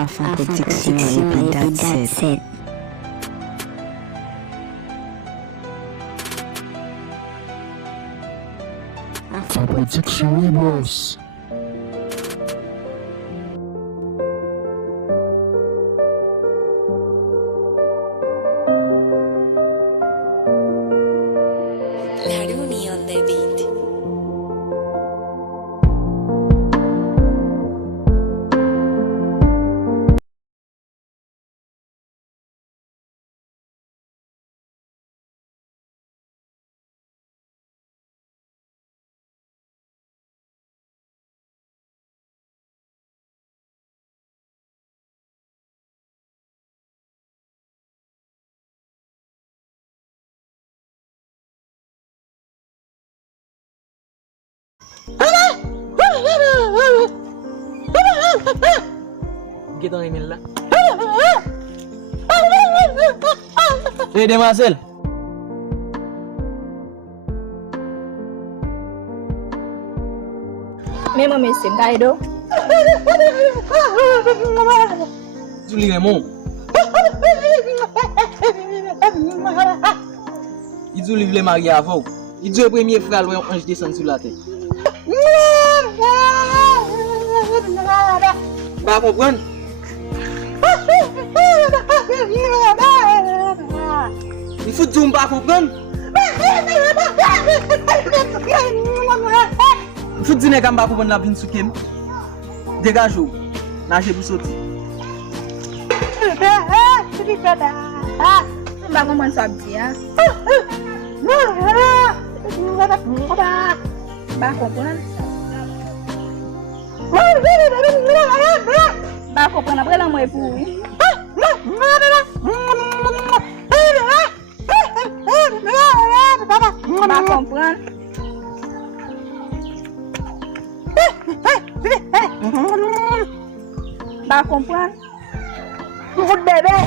Afin protection et date. Afin protection et boss. Laruni on the beat. Get on email là. Eh, demoiselle. Mesmo mesim kaido. Julie Raymond. Il dit livre marié avant. Il dit le premier frère le ange descend sur la terre. Pas comprendre. Il faut dire pas comprendre. Il faut dire que pas comprendre la vie sous kem. Dégage-vous. Nage pour sortir. Mbak ngomong sabji ya. Mbak komponen. Mbak komponen apa yang mau ibu? Mbak komponen. Mbak komponen. Bebek.